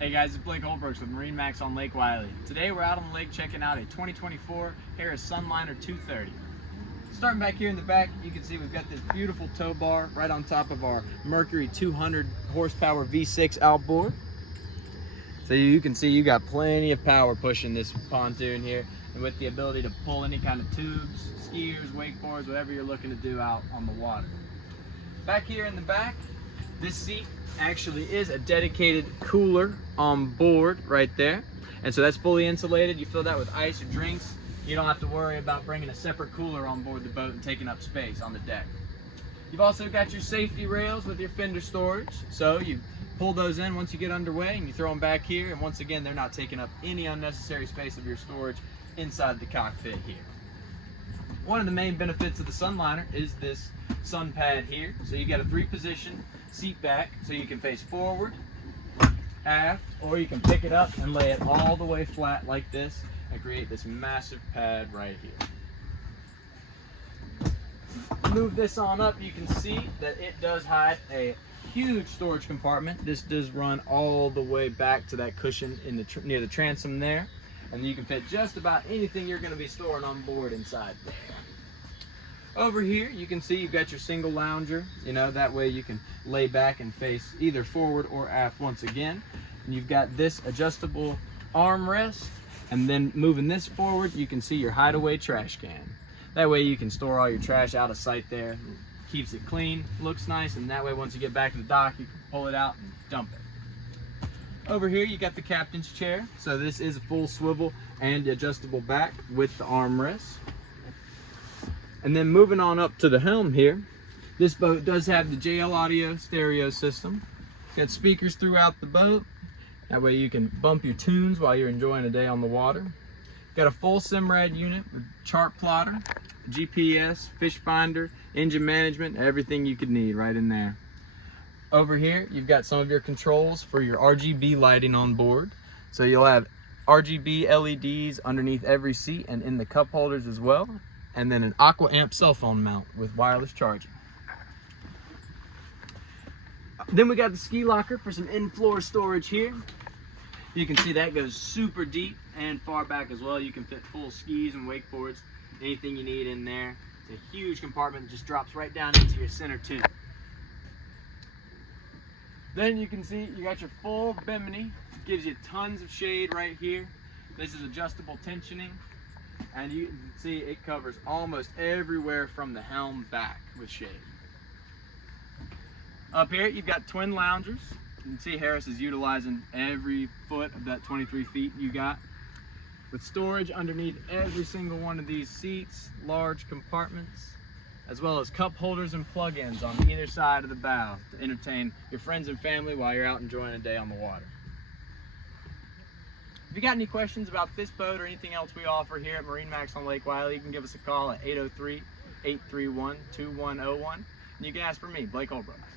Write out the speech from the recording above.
Hey guys, it's Blake Holbrooks with MarineMax on Lake Wylie. Today we're out on the lake checking out a 2024 Harris Sunliner 230. Starting back here in the back, you can see we've got this beautiful tow bar right on top of our Mercury 200 horsepower V6 outboard. So you can see you got plenty of power pushing this pontoon here, and with the ability to pull any kind of tubes, skiers, wakeboards, whatever you're looking to do out on the water. Back here in the back, this seat actually is a dedicated cooler on board right there, and so that's fully insulated. You fill that with ice or drinks. You don't have to worry about bringing a separate cooler on board the boat and taking up space on the deck. You've also got your safety rails with your fender storage, so you pull those in once you get underway and you throw them back here, and once again they're not taking up any unnecessary space of your storage inside the cockpit here. One of the main benefits of the Sunliner is this sun pad here. So you got a 3-position seat back, so you can face forward, aft, or you can pick it up and lay it all the way flat like this and create this massive pad right here. Move this on up, you can see that it does hide a huge storage compartment. This does run all the way back to that cushion in the near the transom there, and you can fit just about anything you're going to be storing on board inside there. Over here you can see you've got your single lounger, that way you can lay back and face either forward or aft once again. And you've got this adjustable armrest, and then moving this forward you can see your hideaway trash can. That way you can store all your trash out of sight there. It keeps it clean, looks nice, and that way once you get back to the dock you can pull it out and dump it. Over here you got the captain's chair, so this is a full swivel and adjustable back with the armrest. And then moving on up to the helm here, this boat does have the JL audio stereo system. It's got speakers throughout the boat. That way you can bump your tunes while you're enjoying a day on the water. Got a full SIMRAD unit with chart plotter, GPS, fish finder, engine management, everything you could need right in there. Over here, you've got some of your controls for your RGB lighting on board. So you'll have RGB LEDs underneath every seat and in the cup holders as well. And then an Aqua Amp cell phone mount with wireless charging. Then we got the ski locker for some in-floor storage here. You can see that goes super deep and far back as well. You can fit full skis and wakeboards, anything you need in there. It's a huge compartment that just drops right down into your center tube. Then you can see you got your full bimini. It gives you tons of shade right here. This is adjustable tensioning, and you can see it covers almost everywhere from the helm back with shade. Up here you've got twin loungers. You can see Harris is utilizing every foot of that 23 feet you got, with storage underneath every single one of these seats, large compartments, as well as cup holders and plug-ins on either side of the bow to entertain your friends and family while you're out enjoying a day on the water. If you got any questions about this boat or anything else we offer here at MarineMax on Lake Wylie, you can give us a call at 803-831-2101, and you can ask for me, Blake Holbrooks.